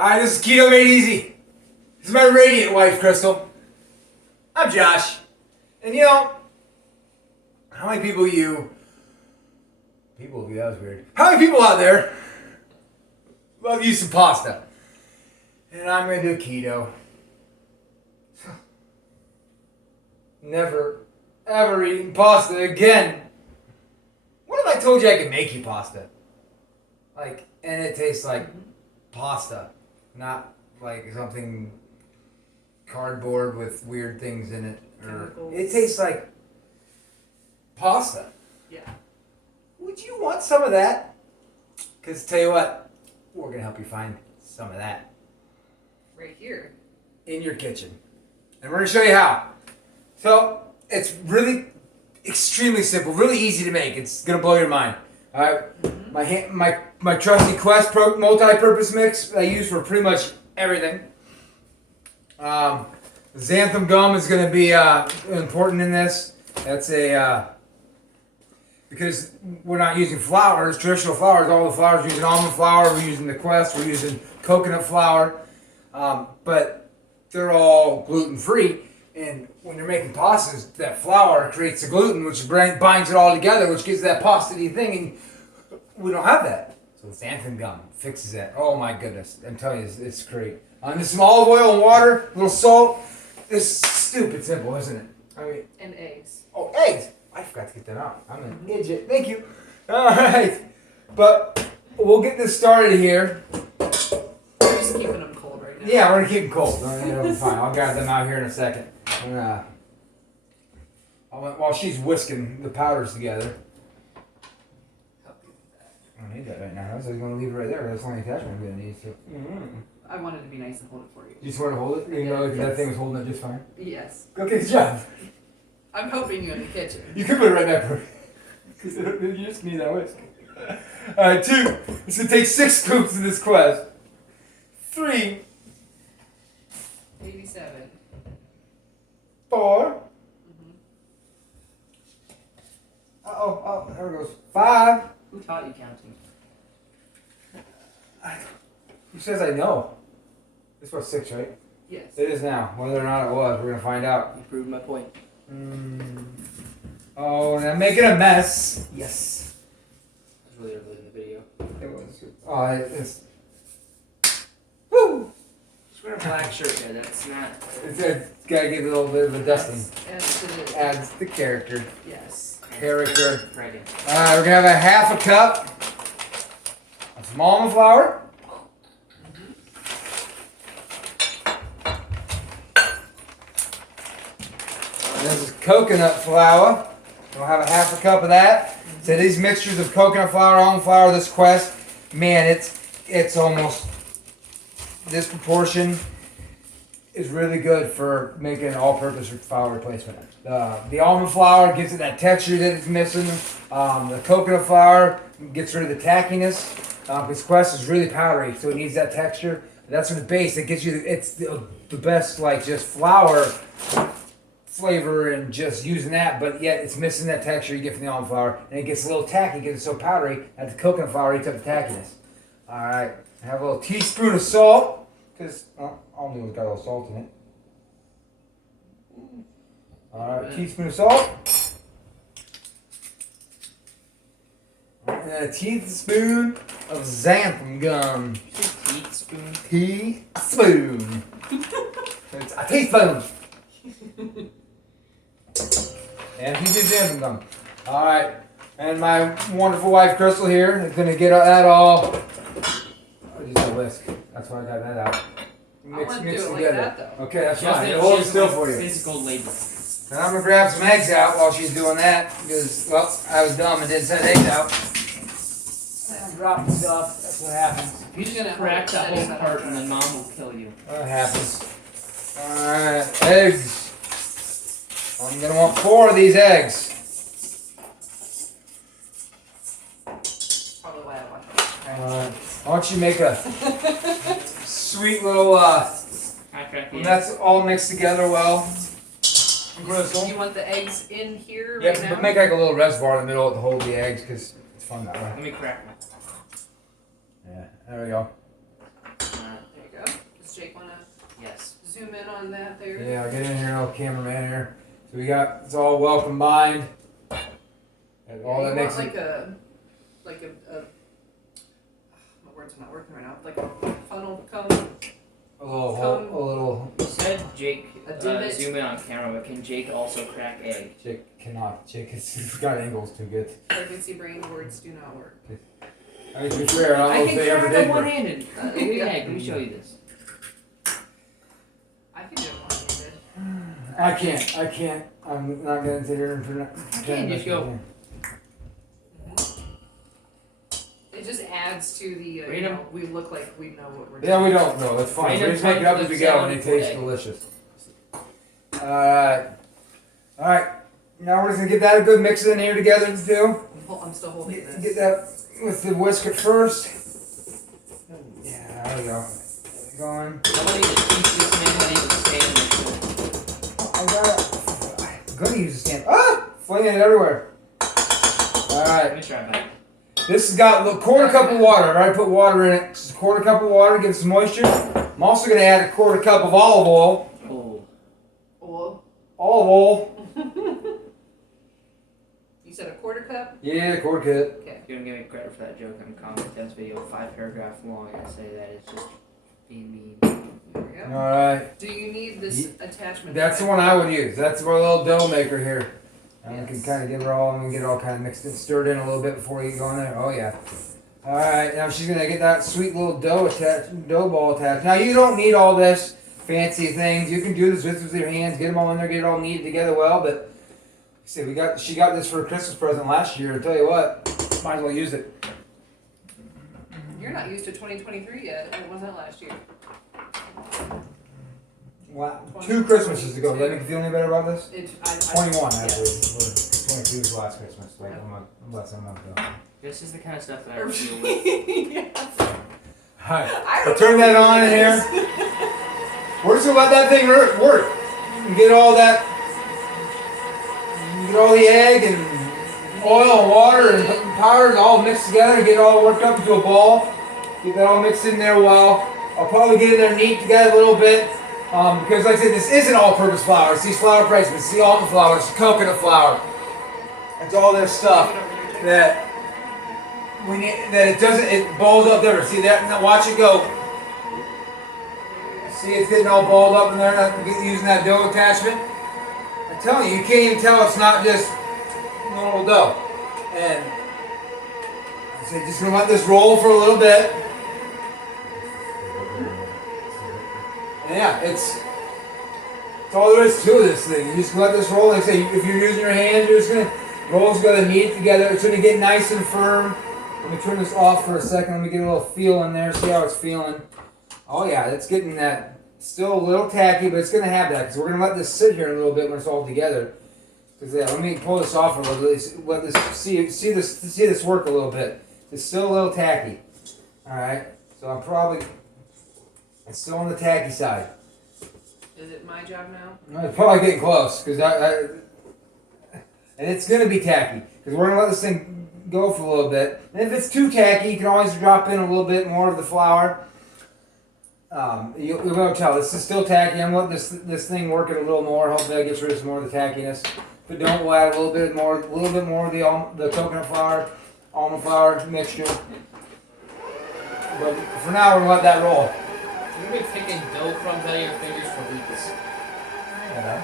Alright, this is Keto Made Easy. This is my radiant wife, Crystal. I'm Josh. And you know, how many people that was weird. How many people out there love you some pasta? And I'm going to do keto. Never, ever eaten pasta again. What if I told you I could make you pasta? And it tastes like pasta. Not like something cardboard with weird things in it. It tastes like pasta. Yeah. Would you want some of that? Because tell you what, we're going to help you find some of that. Right here. In your kitchen. And we're going to show you how. So, it's really extremely simple, really easy to make. It's going to blow your mind. Alright, my trusty Quest multi-purpose mix I use for pretty much everything. Xanthan gum is going to be important in this. That's because we're not using flours, traditional flours. All the flours, we're using almond flour, we're using the Quest, we're using coconut flour. But they're all gluten-free. And when you're making pastas, that flour creates the gluten, which binds it all together, which gives that pasta-y thing, and we don't have that. So the xanthan gum fixes that. Oh my goodness, I'm telling you, it's great. Just some olive oil and water, a little salt. It's stupid simple, isn't it? And eggs. Oh, eggs! I forgot to get that out. I'm an idiot. Thank you. All right, but we'll get this started here. We're just keeping them cold right now. Yeah, we're gonna keep them cold. It'll be fine. I'll grab them out here in a second. And, while she's whisking the powders together. I don't need that right now. I was going to leave it right there. That's the only attachment I'm going to need. So. I wanted to be nice and hold it for you. You just want to hold it? You know, like that thing was holding it just fine? Yes. Okay, good job. I'm helping you in the kitchen. You can put it right back for me. Because you just need that whisk. Alright, 2. It's going to take 6 scoops of this Quest. 3. 87. 4. Oh, there it goes. 5. Who taught you counting? Who says I know? This was 6, right? Yes. It is now. Whether or not it was, we're going to find out. You proved my point. Oh, and I'm making a mess. Yes. It was really early in the video. It was. Oh, it's. Woo! Just wear a black shirt there. That's not. It's gotta give it a little bit of a dusting. Adds the character. Yes. Character. Right in. Alright, we're gonna have a half a cup of some almond flour. And this is coconut flour. We'll have a half a cup of that. So these mixtures of coconut flour, almond flour, this Quest, man, it's almost this proportion is really good for making an all-purpose flour replacement. The almond flour gives it that texture that it's missing. The coconut flour gets rid of the tackiness. This Quest is really powdery, so it needs that texture. That's for the base. It gives you it's the best, like, just flour flavor and just using that, but yet it's missing that texture you get from the almond flour, and it gets a little tacky because it's so powdery that the coconut flour eats up the tackiness. All right, I have a little teaspoon of salt because all noodles got a little salt in it. All right, teaspoon of salt, and a teaspoon of xanthan gum. Teaspoon. Teaspoon. It's a teaspoon. And he did xanthan gum. Alright. And my wonderful wife Crystal here is going to get that all. I just a whisk. That's why I got that out. Mix together. Like that, though. Okay, that's Just fine. Hold it still for you. Physical labor. And I'm going to grab some eggs out while she's doing that. Because, well, I was dumb and didn't set eggs out. And dropped stuff. That's what happens. You just crack the whole part and then mom will kill you. That happens. Alright, eggs. I'm going to want 4 of these eggs. Probably why I want Why don't you make a sweet little, when that's all mixed together well. Crystal. You want the eggs in here Yeah, right now? but make like a little reservoir in the middle to hold the eggs because fun that way. Let me crack one. Yeah, there we go. There you go. Does Jake wanna Yes. zoom in on that there? Yeah, I'll get in here, old cameraman here. So we got, it's all well combined. And all that you makes want it, like a my words are not working right now. Like a funnel cone. a little hole, a little, You said Jake A divot. zoom in on camera, but can Jake also crack egg? Jake cannot, Jake has got angles too good. Pregnancy brain words do not work. I mean, to be fair, I don't know I if they can ever crack did a work. one-handed egg. Let me show you this. I can do it one-handed. I can't, I'm not gonna sit here and pretend. just go. It just adds to the, Random. we look like we know what we're doing. Yeah, we don't know, that's fine, we Random just make it up as we go and it tongue tastes clip delicious. Alright, now we're just gonna get that a good mix in here together too. I'm still holding Get this. that with the whisk at first. Yeah, there we go. Going. I don't need to teach this man how to even stand I got it. I'm gonna use a stand. Ah! Flinging it everywhere. Let Alright. me try mine. This has got a quarter cup of water. I already put water in it. Just a quarter cup of water, give it some moisture. I'm also gonna add a quarter cup of olive oil. Oh. Oil. Olive oil. You said a quarter cup? Yeah, quarter cup. Okay. If you don't give me credit for that joke, I'm commenting this video 5 paragraphs long. I say that it's just being mean. There we go. Alright. Do you need this attachment? That's the one I would use. That's our little dough maker here. And we can Yes. kind of get it all, and we get it all kind of mixed and stirred in a little bit before you go in there. Oh yeah. All right, now she's gonna get that sweet little dough ball attached. Now you don't need all this fancy things. You can do this with your hands, get them all in there, get it all kneaded together well. But see, she got this for a Christmas present last year. I tell you what, might as well use it. You're not used to 2023 yet. It wasn't last year. Wow. 2 Christmases ago. Does that make you feel any better about this? 21 yeah. actually. 22 was last Christmas. Like less than a month ago. This is the kind of stuff that I deal with. Alright, I so turn that on in here. We're just gonna let that thing work. And get all that, get all the egg and oil and water and powder and all mixed together and get it all worked up into a ball. Get that all mixed in there well. I'll probably get in there neat together a little bit. Because like I said, this isn't all-purpose flour. It's these flour prices. It's the almond flour. It's the coconut flour. It's all this stuff that we need. That it doesn't. It balls up there. See that? Now watch it go. See, it's getting all balled up in there. Using that dough attachment. I'm telling you, you can't even tell it's not just normal dough. And so just gonna let this roll for a little bit. Yeah, it's all there is to this thing. You just let this roll. Like I say, if you're using your hands, you're just gonna roll's gonna knead it together. It's gonna get nice and firm. Let me turn this off for a second. Let me get a little feel in there. See how it's feeling. Oh yeah, it's getting that. Still a little tacky, but it's gonna have that because we're gonna let this sit here a little bit when it's all together. Cause yeah, let me pull this off a little bit. Let this see this work a little bit. It's still a little tacky. All right, so I'm probably. It's still on the tacky side. Is it my job now? No, it's probably getting close, and it's gonna be tacky because we're gonna let this thing go for a little bit. And if it's too tacky, you can always drop in a little bit more of the flour. You're gonna tell this is still tacky. I'm letting this thing work it a little more. Hopefully, that gets rid of some more of the tackiness. If it don't, we'll add a little bit more of the coconut flour, almond flour mixture. But for now, we're gonna let that roll. You've been picking dough crumbs out of your fingers for weeks. Yeah.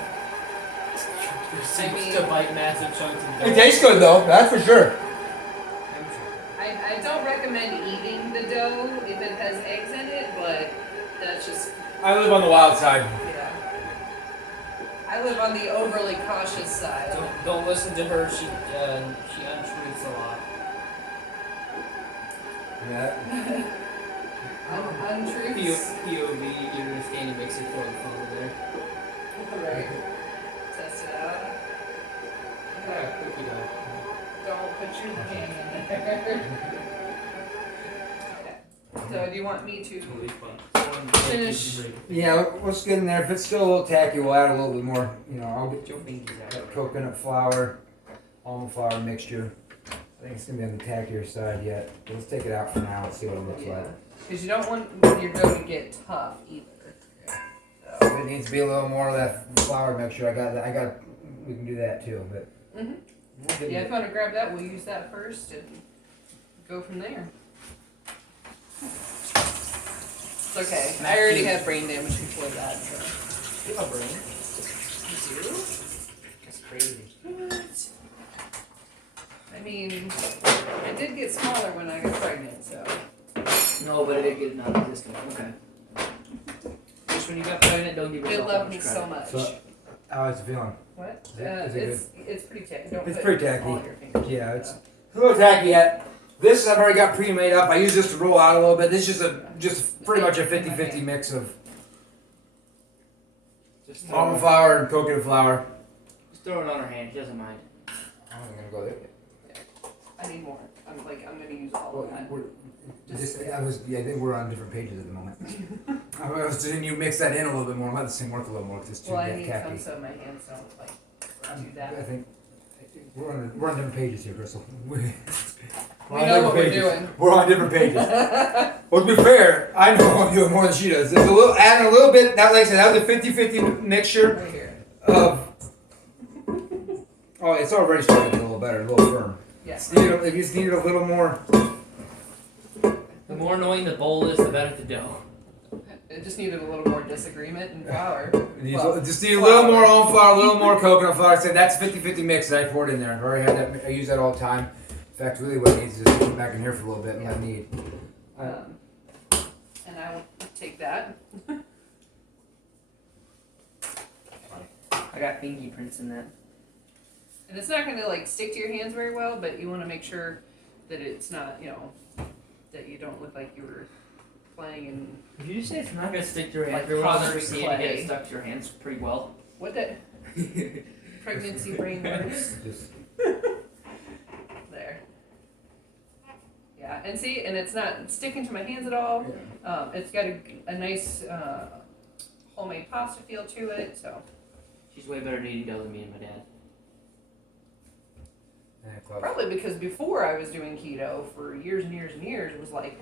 Your seems to bite massive chunks of dough. It tastes good though, that's for sure. I don't recommend eating the dough if it has eggs in it, but that's just, I live on the wild side. yeah. I live on the overly cautious side. Don't listen to her. She untruths a lot. Yeah. Untruths. POV, you're gonna stand and mix it for the phone there. Right. Test it out. Yeah, cookie dough. Don't put your hand in there. Okay. So do you want me to Totally fun. finish? Yeah, let's get in there. If it's still a little tacky, we'll add a little bit more. I'll get Your fingers out. that coconut flour, almond flour mixture. I think it's gonna be on the tackier side yet. Let's take it out for now and see what it looks like. Because you don't want your dough to get tough either. if it needs to be a little more of that flour mixture, I got that. We can do that too. But Mhm. we'll get Yeah, if you want to grab that, we'll use that first and go from there. It's okay. I already had brain damage before that, so. You have a brain. You do? That's crazy. What? I mean, I did get smaller when I got pregnant, so. No, but it did get non-existent. Okay. Just when you got pregnant, don't give They yourself love much me credit. so much. So, how's it feeling? What? Is it It's pretty tacky. Don't It's put pretty tacky. all your fingers. Yeah, it's a little tacky yet. This I've already got pre-made up. I use this to roll out a little bit. This is just pretty much a 50-50 mix of Just throw, almond flour and coconut flour. just throw it on her hand. She doesn't mind. I'm gonna go there. I need more. I'm gonna use all of that. I think we're on different pages at the moment. I was saying you mix that in a little bit more. Let this thing work a little more because it's too Well, I need tacky. some so my hands don't like do I that. think we're on different pages here, Crystal. We're We on know different what we're pages. doing. We're on different pages. Well, to be fair, I know I'm doing more than she does. There's a little, adding a little bit. That, like I said, that was a 50-50 mixture Right here. of. Oh, it's already starting to get a little better, a little firm. Yes. You just needed a little more. The more annoying the bowl is, the better the dough. It just needed a little more disagreement and flour. Just need a little more almond flour, a little more coconut flour. I said that's 50-50 mix that I poured in there. I've already had that. I use that all the time. In fact, really what it needs is just come back in here for a little bit and let knead. And I will take that. I got fingerprints in that. And it's not gonna like stick to your hands very well, but you want to make sure that it's not, that you don't look like you were playing in Did you say it's not gonna stick to your Like hands? Every once potter's we need to get clay. it stuck to your hands pretty well. what that pregnancy brain words. Just There. Yeah, and see, and it's not sticking to my hands at all. It's got a nice homemade pasta feel to it, so. She's way better at eating dough than me and my dad. close. Probably because before I was doing keto for years and years and years, it was like,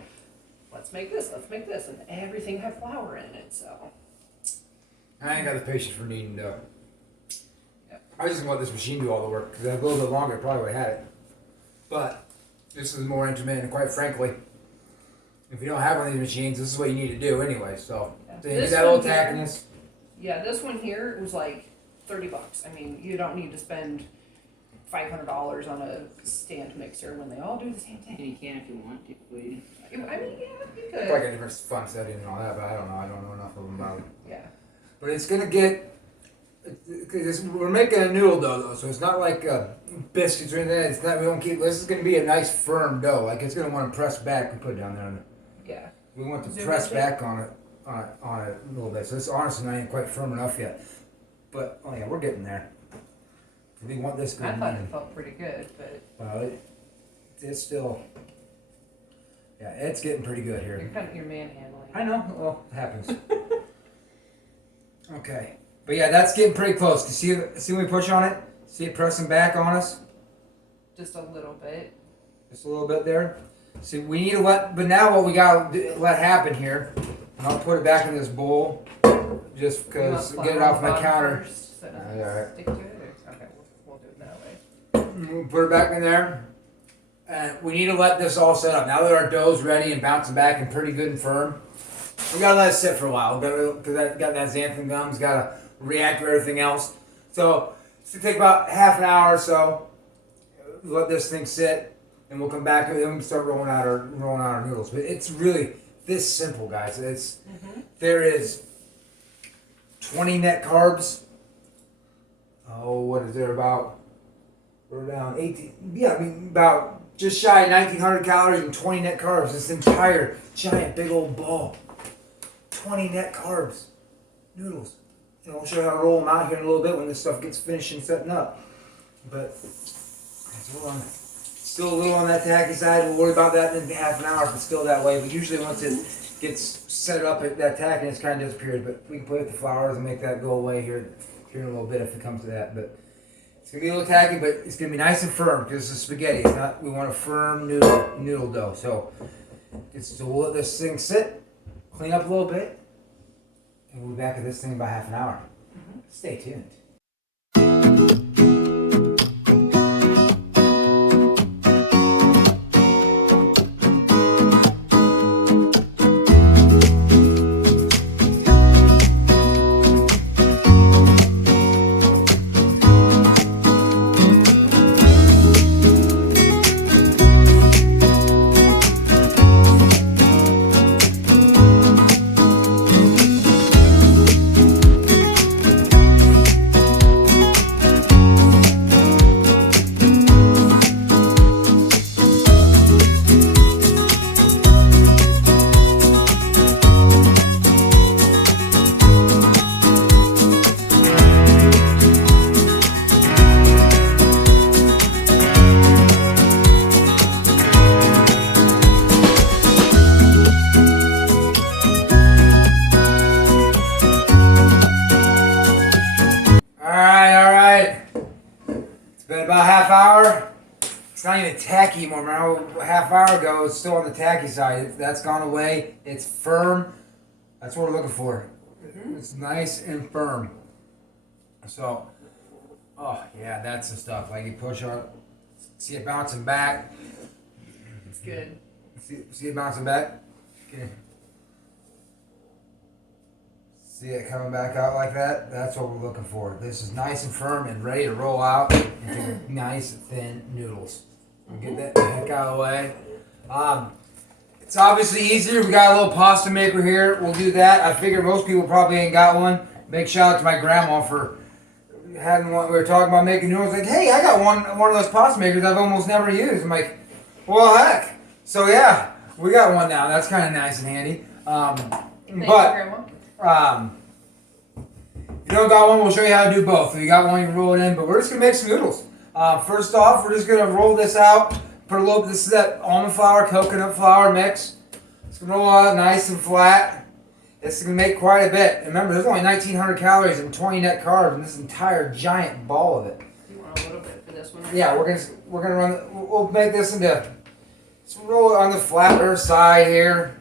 let's make this, and everything had flour in it, so. I ain't got the patience for kneading dough. Yep. I just want this machine to do all the work because a little bit longer, I probably would have had it. But this is more intermittent, and quite frankly, if you don't have one of these machines, this is what you need to do anyway. So, Yeah. so you get This that old one here- tackiness. Yeah, this one here was like $30. I mean, you don't need to spend $500 on a stand mixer when they all do the same And thing. you can if you want to. But you- I mean, yeah, you Probably could. got different fun setting and all that, but I don't know. I don't know enough of them about it. Yeah. But it's gonna get. We're making a noodle dough though, so it's not like biscuits or anything. It's not. We don't keep. This is gonna be a nice firm dough. Like it's gonna want to press back and put it down there. On it. Yeah. We want to Zoom press into back on it a little bit. So it's honestly not even quite firm enough yet. But oh yeah, we're getting there. We want this I good. thought it felt pretty good, but Well, it's still. Yeah, it's getting pretty good here. you're manhandling. I know. Well, it happens. Okay, but yeah, that's getting pretty close. See when we push on it? See it pressing back on us? Just a little bit. Just a little bit there. See, we need to let. But now what we got to let happen here? And I'll put it back in this bowl, just because You want get it flour off my on counter. first so it doesn't Alright. stick to it? Or, okay, we'll do it that way. We'll put it back in there. And we need to let this all set up. Now that our dough's ready and bouncing back and pretty good and firm, we gotta let it sit for a while. Because that got that xanthan gum's gotta react to everything else. So it's gonna take about half an hour or so. Let this thing sit, and we'll come back and then we can start rolling out our noodles. But it's really this simple, guys. There is 20 net carbs. Oh, what is there about? We're down 18. Yeah, I mean about just shy of 1,900 calories and 20 net carbs. This entire giant big old ball. 20 net carbs. Noodles. And I'll show you how to roll them out here in a little bit when this stuff gets finished and setting up. But still a little on that tacky side. We'll worry about that in half an hour if it's still that way. But usually once it gets set up, that tackiness kind of disappears. But we can put it the flours and make that go away here in a little bit if it comes to that. But it's gonna be a little tacky, but it's gonna be nice and firm because it's spaghetti. It's not. We want a firm noodle dough. So we'll let this thing sit, clean up a little bit, And we'll be back at this thing in about half an hour. Stay tuned. About half hour. It's not even tacky anymore. Remember, a half hour ago, it's still on the tacky side. That's gone away. It's firm. That's what we're looking for. It's nice and firm. So, oh yeah, that's the stuff. Like you push on it, see it bouncing back. It's good. See it bouncing back. Okay. See it coming back out like that? That's what we're looking for. This is nice and firm and ready to roll out into nice thin noodles. We'll get that the heck out of the way. It's obviously easier. We got a little pasta maker here. We'll do that. I figure most people probably ain't got one. Big shout out to my grandma for having one. We were talking about making noodles. Like, hey, I got one of those pasta makers I've almost never used. I'm like, well, heck. So yeah, we got one now. That's kind of nice and handy. Thank you, Grandma. If you don't got one, we'll show you how to do both. If you got one, you can roll it in. But we're just gonna make some noodles. First off, we're just gonna roll this out. Put a little. This is that almond flour, coconut flour mix. It's gonna roll out nice and flat. This is gonna make quite a bit. And remember, there's only 1,900 calories and 20 net carbs in this entire giant ball of it. Do you want a little bit for this one? Right? Yeah, we're gonna run. We'll make this into. Let's roll it on the flatter side here.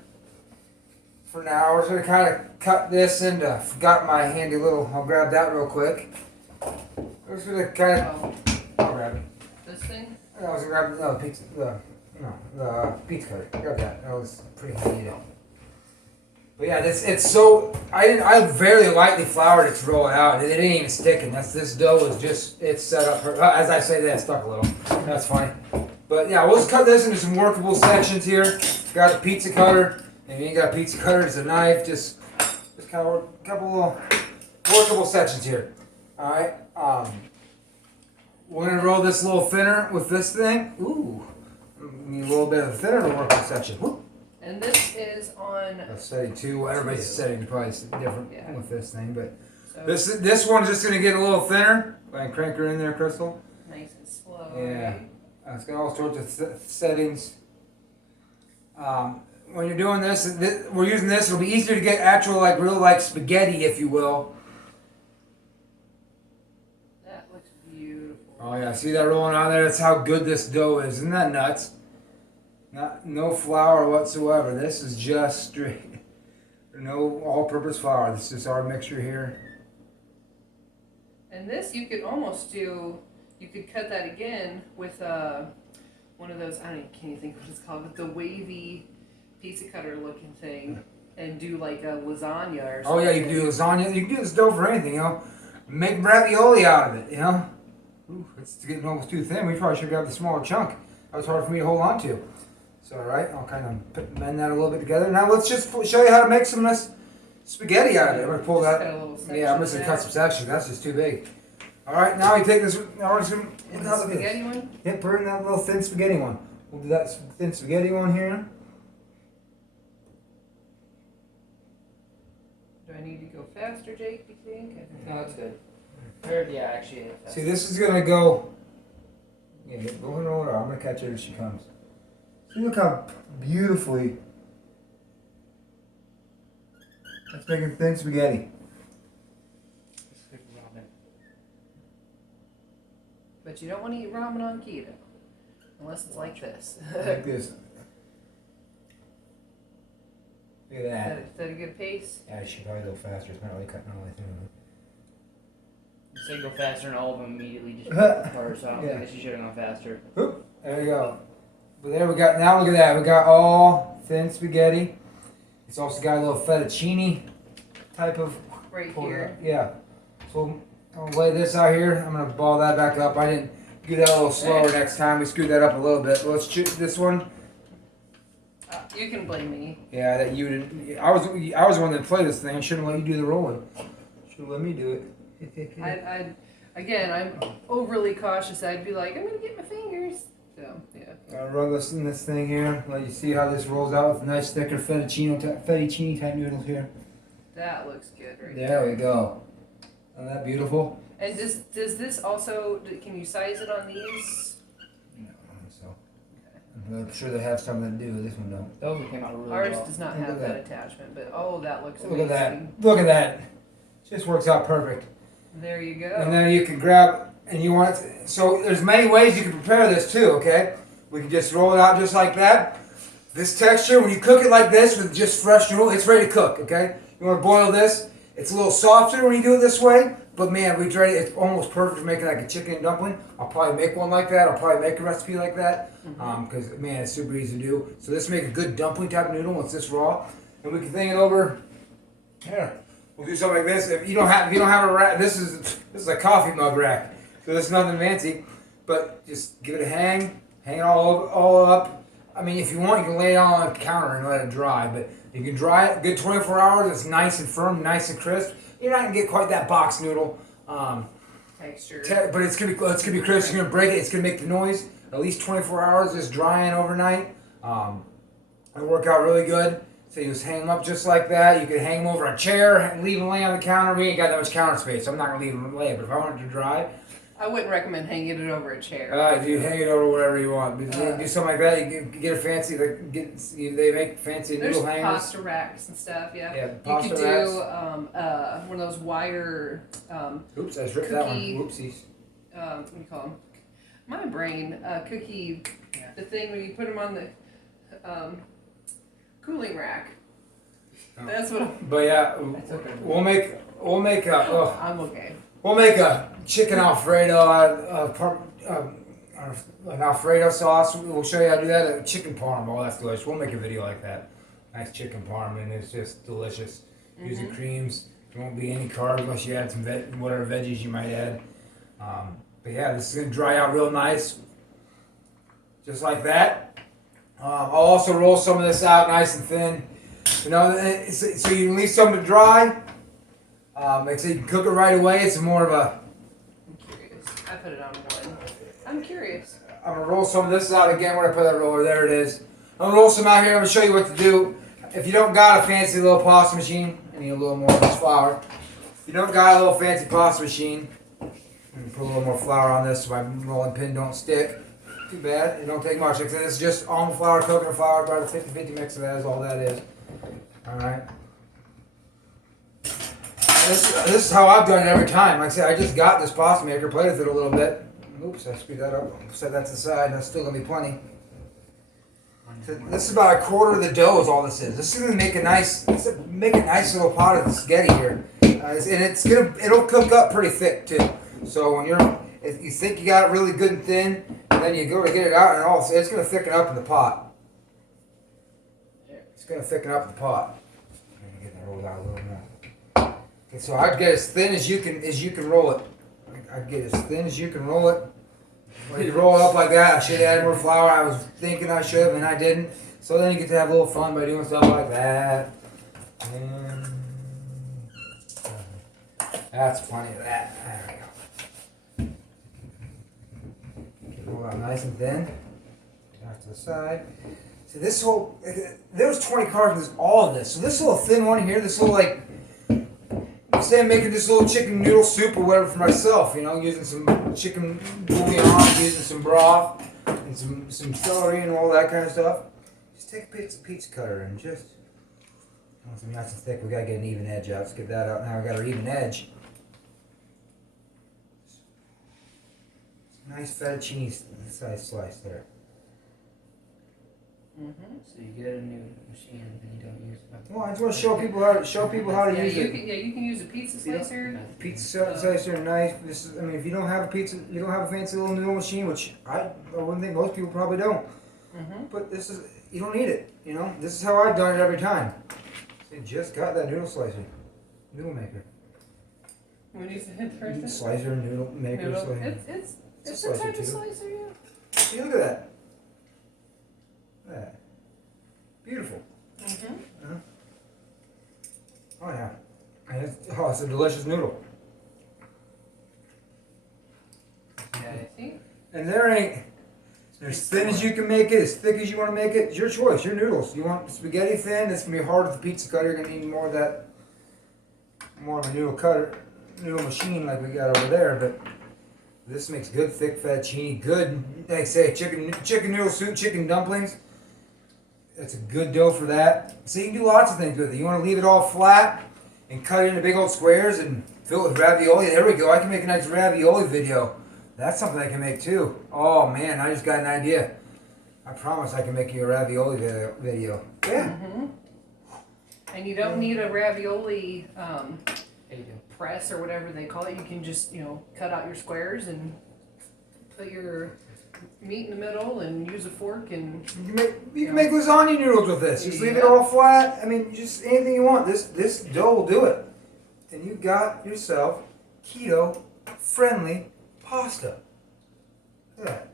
For now, we're just gonna kind of cut this into. Forgot my handy little. I'll grab that real quick. We're just gonna kind of. I'll grab it. This thing? I was gonna grab the pizza. The pizza cutter. Grab that. That was pretty handy. But yeah, it's so. I very lightly floured it to roll it out. It ain't even sticking. This dough is just. It's set up. As I say that, it stuck a little. That's funny. But yeah, we'll just cut this into some workable sections here. Got the pizza cutter. If you ain't got a pizza cutter, it's a knife. Just kind of a couple little workable sections here. All right. We're gonna roll this a little thinner with this thing. Ooh, need a little bit of a thinner workable section. Whoop. And this is on. That's setting 2. Everybody's setting is probably different with this thing, but So this one's just gonna get a little thinner. Go ahead and crank her in there, Crystal. nice and slow. Yeah. Right? It's got all sorts of settings. When you're doing this, we're using this. It'll be easier to get actual, like real, like spaghetti, if you will. That looks beautiful. Oh yeah, see that rolling out there? That's how good this dough is. Isn't that nuts? No flour whatsoever. This is just straight. No all-purpose flour. This is our mixture here. And this you could almost do. You could cut that again with one of those. Can't even think what it's called, but the wavy pizza cutter looking thing, and do like a lasagna or something. Oh yeah, you can do lasagna. You can do this dough for anything, you know. Make ravioli out of it, you know. Ooh, it's getting almost too thin. We probably should have grabbed the smaller chunk. That was hard for me to hold on to. So alright, I'll kind of bend that a little bit together. Now let's just show you how to make some of this spaghetti out of it. I'm gonna pull Just that. cut a little section Yeah, I'm just gonna cut some sections. That's just too big. Alright, now we take this. Now we're just gonna. And the spaghetti one? Yep, put in that little thin spaghetti one. We'll do that thin spaghetti one here. Do I need to go faster, Jake, do you think? I think No, that's good. Or, yeah, actually. See, this is gonna go. Yeah, go and roll her. I'm gonna catch her as she comes. See, look how beautifully. That's making thin spaghetti. But you don't want to eat ramen on keto. Unless it's like this. Like this. Look at that. Is that a good pace? Yeah, I should probably go faster. It's not really cutting all the way through. So go faster and all of them immediately just apart, so I don't Yeah. think that you should have gone faster. Oop, there we go. But there we got, now look at that. We got all thin spaghetti. It's also got a little fettuccine type of. Right pull it here. up. Yeah. So I'll lay this out here. I'm going to ball that back up. I didn't do that a little slower next time. We screwed that up a little bit. But let's shoot this one. You can blame me. Yeah, that you didn't. I was the one that played this thing. I shouldn't let you do the rolling. Should have let me do it. I'm overly cautious. I'd be like, I'm gonna get my fingers. So yeah. I'll run this in this thing here. Let you see how this rolls out with nice thicker fettuccine type noodles here. That looks good right There we go. Isn't that beautiful? And does this also? Can you size it on these? No, I don't think so. I'm sure they have something to do. This one don't. Those one came out really Ours well. does not Look have at that that. attachment, but oh, that looks Look amazing. at that. Look at that. Just works out perfect. There you go. And then you can grab, and you want it. So there's many ways you can prepare this too. Okay, we can just roll it out just like that. This texture, when you cook it like this with just fresh noodle, it's ready to cook. Okay, you want to boil this. It's a little softer when you do it this way, but man, we tried it. It's almost perfect for making like a chicken dumpling. I'll probably make one like that. I'll probably make a recipe like that because man, it's super easy to do. So this make a good dumpling type noodle once this raw, and we can thing it over here. We'll do something like this. If you don't have a rack, this is a coffee mug rack, so there's nothing fancy. But just give it a hang it all up. I mean, if you want, you can lay it on the counter and let it dry. But you can dry it good 24 hours. It's nice and firm, nice and crisp. You're not gonna get quite that box noodle Texture. but it's gonna be crisp. You're gonna break it. It's gonna make the noise. At least 24 hours, just drying overnight. It'll work out really good. So you just hang them up just like that. You can hang them over a chair and leave them laying on the counter. We ain't got that much counter space, so I'm not gonna leave them lay. But if I want it to dry, I wouldn't recommend hanging it over a chair. you hang it over wherever you want. But you do something like that. You can get a fancy. They make fancy There's noodle hangers. pasta racks and stuff. Yeah. Yeah, You pasta could do racks. one of those wire. Oops, I just ripped that one. cookie- Whoopsies. What do you call them? My brain. Cookie. The thing when you put them on the cooling rack. Oh. That's what. But yeah, That's okay. we'll make a. I'm okay. We'll make a chicken Alfredo, an Alfredo sauce. We'll show you how to do that. A chicken parm, oh, that's delicious. We'll make a video like that. Nice chicken parm, and it's just delicious. Using creams. There won't be any carbs unless you add some whatever veggies you might add. But yeah, this is gonna dry out real nice, just like that. I'll also roll some of this out nice and thin. You know, so you can leave some to dry. Like I said, you can cook it right away. It's more of a. I'm curious. I put it on one. I'm curious. I'm gonna roll some of this out again. Where I put that roller, there it is. I'm gonna roll some out here. I'm gonna show you what to do. If you don't got a fancy little pasta machine, you need a little more of this flour. If you don't got a little fancy pasta machine, I'm gonna put a little more flour on this so my rolling pin don't stick. Too bad. It don't take much. Like I said, it's just almond flour, coconut flour, about a 50-50 mix of that is all that is. All right. This is how I've done it every time. Like I said, I just got this pasta maker, played with it a little bit. Oops, I screwed that up. Set that to the side. That's still gonna be plenty. So this is about a quarter of the dough. Is all this is. This is gonna make a nice little pot of spaghetti here, and it'll cook up pretty thick too. So if you think you got it really good and thin, and then you go to get it out, and all it's gonna thicken up in the pot. It's gonna thicken up the pot. I'm gonna get that rolled out a little more. Okay, so I'd get as thin as you can roll it. I'd get as thin as you can roll it. When you roll it up like that, I should have added more flour. I was thinking I should, and I didn't. So then you get to have a little fun by doing stuff like that. And that's plenty of that. There we go. Roll out nice and thin. Back to the side. So there's 20 carbs in this, all of this. So this little thin one here, this little say I'm making this little chicken noodle soup or whatever for myself, using some chicken bouillon, using some broth, and some celery and all that kind of stuff. Just take a pizza cutter and just, some nice and thick. We gotta get an even edge out. Let's get that out now. We got our even edge. Nice fettuccine size slice there. So you get a new machine and you don't use it. Well, I just want to show people how to Yeah, use you it. can. Yeah, you can use a pizza slicer. Pizza slicer, knife. This is, I mean, if you don't have a fancy little noodle machine, which I wouldn't think most people probably don't. But this is, you don't need it. You know, this is how I've done it every time. So you just got that noodle slicer, noodle maker. What do you say first? Slicer, noodle maker. Noodle. Slicer. It's a a slicer type of too. slicer, yeah. See, look at that. Look at that. Beautiful. Oh yeah. And it's a delicious noodle. Yeah. See? And there ain't, as thin as you can make it, as thick as you want to make it, it's your choice, your noodles. You want spaghetti thin, it's going to be hard with the pizza cutter. You're going to need more of that, more of a noodle cutter, noodle machine like we got over there. But this makes good thick fettuccine, good, like I say, chicken noodle soup, chicken dumplings. That's a good dough for that. So you can do lots of things with it. You want to leave it all flat and cut it into big old squares and fill it with ravioli. There we go. I can make a nice ravioli video. That's something I can make too. Oh man, I just got an idea. I promise I can make you a ravioli video. Yeah. And you don't need a ravioli There you go. press or whatever they call it. You can just, cut out your squares and put your meat in the middle and use a fork and You can make lasagna noodles with this. Just leave it all flat. I mean, just anything you want. This dough will do it. And you got yourself keto friendly pasta. Look at that.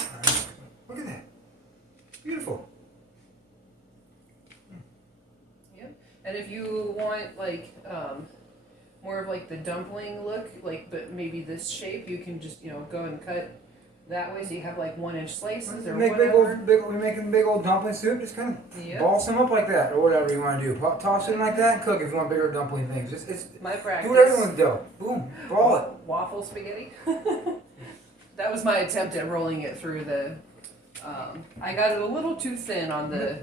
All right. Look at that. Beautiful. Yep. And if you want more of like the dumpling look, but maybe this shape, you can just go and cut that way so you have like 1-inch slices or Make whatever. we're making big old dumpling soup. Just kind of ball some up like that, or whatever you want to do. Toss it in like that and cook if you want bigger dumpling things. It's My practice. do whatever you want to do. Boom, ball it. Waffle spaghetti. That was my attempt at rolling it through the. I got it a little too thin on the.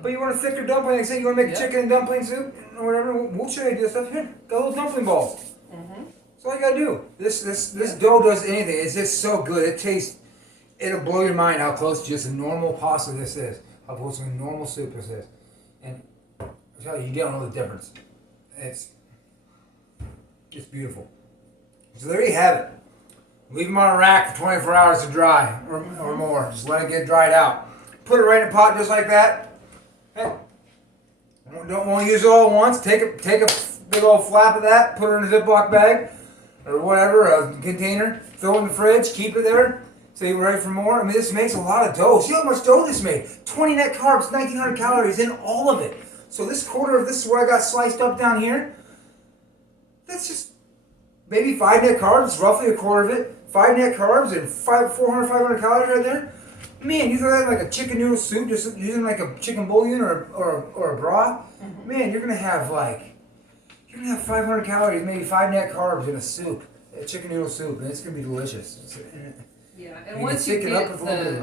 But you want a thicker dumpling? Like say you want to make a Yep. chicken and dumpling soup or whatever. We'll show you how to do stuff here. Got little dumpling balls. That's all you gotta do. This dough does anything. It's just so good. It tastes. It'll blow your mind how close to just a normal pasta this is. How close to a normal soup this is. And I tell you, you don't know the difference. It's beautiful. So there you have it. Leave them on a rack for 24 hours to dry or more. Just let it get dried out. Put it right in a pot just like that. Hey, don't want to use it all at once. Take a big old flap of that. Put it in a Ziploc bag or whatever, a container. Throw it in the fridge. Keep it there. So you're ready for more. I mean, this makes a lot of dough. See how much dough this made? 20 net carbs, 1,900 calories in all of it. So this quarter of this is what I got sliced up down here. That's just maybe 5 net carbs, roughly a quarter of it. 5 net carbs and 400, 500 calories right there. Man, you throw that in like a chicken noodle soup, just using like a chicken bouillon or a broth. Man, you're gonna have 500 calories, maybe 5 net carbs in a soup, a chicken noodle soup, and it's gonna be delicious. Yeah, You and can once you thicken it up get with a little bit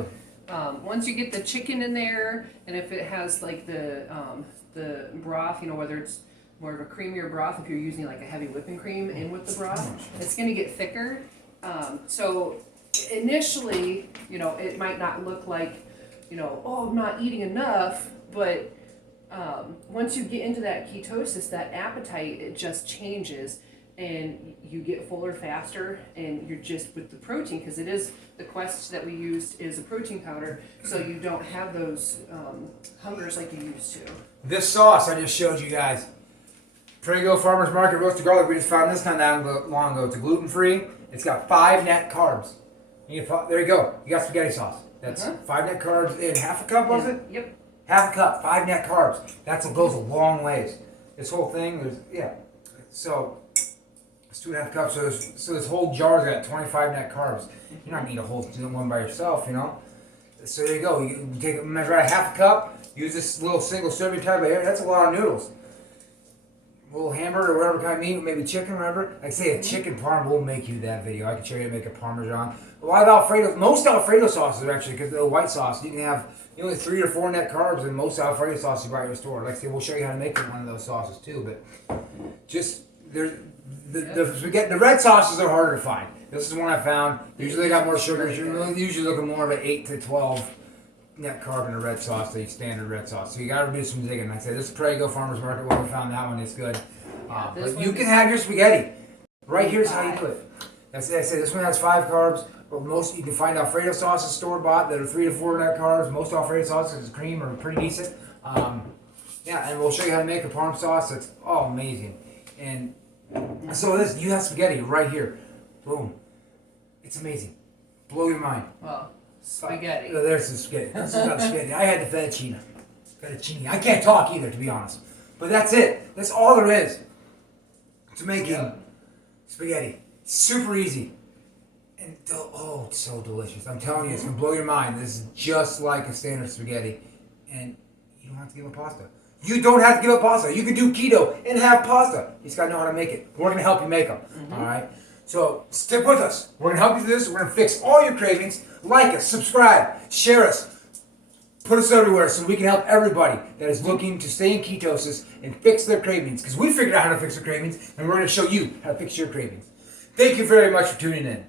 of once you get the chicken in there, and if it has like the broth, whether it's more of a creamier broth, if you're using like a heavy whipping cream in with the broth, it's gonna get thicker. So initially, it might not look like, oh, I'm not eating enough, but once you get into that ketosis, that appetite, it just changes. And you get fuller faster, and you're just with the protein, because it is the Quest that we used is a protein powder, so you don't have those hungers like you used to. This sauce I just showed you guys. Prego Farmers Market roasted garlic. We just found this not that long ago. It's gluten free. It's got 5 net carbs. There you go. You got spaghetti sauce. That's 5 net carbs in half a cup, was it? Yep. Half a cup, 5 net carbs. That goes a long ways. This whole thing, So it's 2.5 cups. So this whole jar's got 25 net carbs. You're not gonna eat a whole one by yourself, So there you go. You measure out a half a cup. Use this little single serving type of area. That's a lot of noodles. A little hamburger or whatever kind of meat, maybe chicken, whatever. Like say a chicken parm will make you that video. I can show you how to make a parmesan. A lot of Alfredo, most Alfredo sauces are actually, because the white sauce, you can have only 3 or 4 net carbs in most Alfredo sauces you buy at your store. Like I say, we'll show you how to make one of those sauces too. But just the red sauces are harder to find. This is one I found. Usually they got more sugars. You're usually looking more of an 8 to 12 net carb in a red sauce, the standard red sauce. So you got to do some digging. Like I said, this is Prego Farmers Market where we found that one. It's good. this But you one can is- have your spaghetti. Right here's how you do it. That's it. I say this one has 5 carbs. But most you can find Alfredo sauces store bought that are 3 to 4 net carbs. Most Alfredo sauces is cream are pretty decent. Yeah, and we'll show you how to make a parm sauce. It's all amazing. And so this you have spaghetti right here. Boom. It's amazing. Blow your mind. Well, spaghetti. There's the spaghetti. This is not spaghetti. I had the fettuccine. Fettuccine. I can't talk either, to be honest. But that's it. That's all there is to making spaghetti. Super easy. And oh, it's so delicious. I'm telling you, it's going to blow your mind. This is just like a standard spaghetti. And you don't have to give up pasta. You don't have to give up pasta. You can do keto and have pasta. You just got to know how to make it. We're going to help you make them. All right? So stick with us. We're going to help you do this. We're going to fix all your cravings. Like us, subscribe, share us. Put us everywhere so we can help everybody that is looking to stay in ketosis and fix their cravings. Because we figured out how to fix their cravings, and we're going to show you how to fix your cravings. Thank you very much for tuning in.